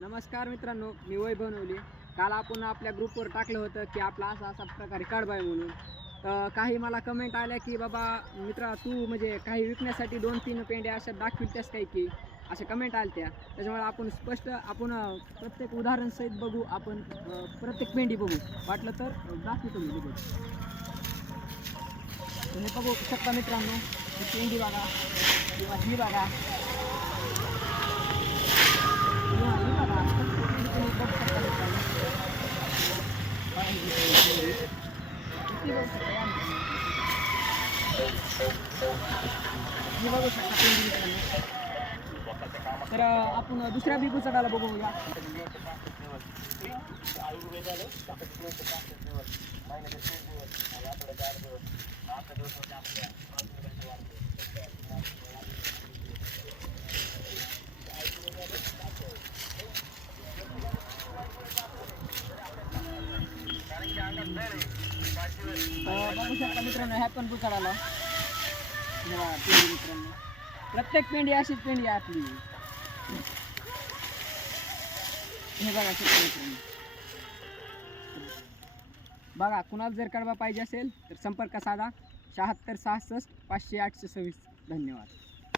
नमस्कार मित्रांनो, मी वैभव नवले. काल आपण आपल्या ग्रुपवर टाकलं होतं की आपला असा असा प्रकारे काढवा आहे म्हणून. तर काही मला कमेंट आल्या की बाबा मित्रा तू म्हणजे काही विकण्यासाठी 2-3 पेंड्या अशा दाखवितेस काय की अशा कमेंट आल्या. त्याच्यामुळे आपण स्पष्ट प्रत्येक उदाहरणसहित बघू. आपण प्रत्येक पेंडी बघू, वाटलं तर दाखवतो मी लगेच. तुम्ही बघू शकता मित्रांनो, ही पेंडी बघा किंवा ही बघा किंवा ही बघा. तुम्ही बघू शकता मित्रांनो. बघा ही पेंडी. किती बघू शकता या मित्रांनो. ही बघू शकता पेंडी मित्रांनो. तर आपण दुसऱ्या बी गुचडाला बघूया. बघू शकता मित्रांनो, ह्या पण गुचडाला पेंडी मित्रांनो. प्रत्येक पेंडी अशीच पेंडी आहे आपली. हे बघा शकता मित्रांनो. बघा, कुणाला जर कडवा पाहिजे असेल तर संपर्क साधा 76 66 500 826. धन्यवाद.